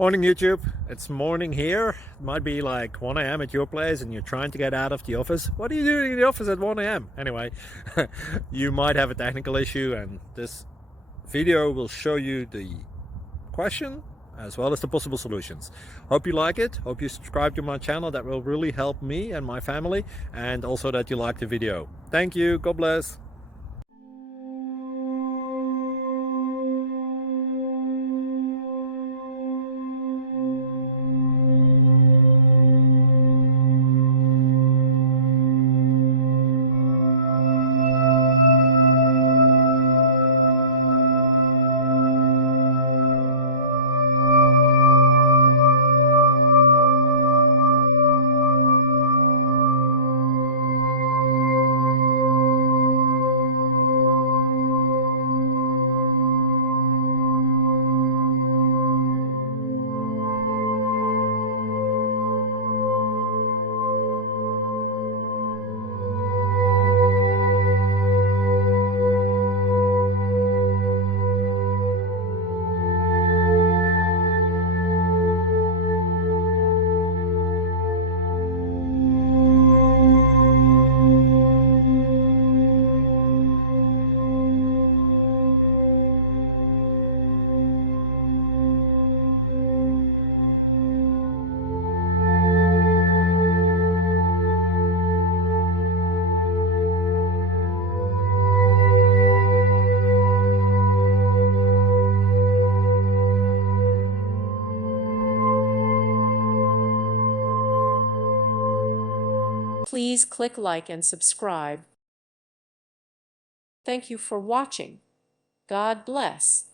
Morning YouTube, it's morning here. It might be like 1 a.m. at your place and you're trying to get out of the office. What are you doing in the office at 1 a.m.? Anyway, you might have a technical issue and this video will show you the question as well as the possible solutions. Hope you like it, hope you subscribe to my channel. That will really help me and my family, and also that you like the video. Thank you, God bless. Please click like and subscribe. Thank you for watching. God bless.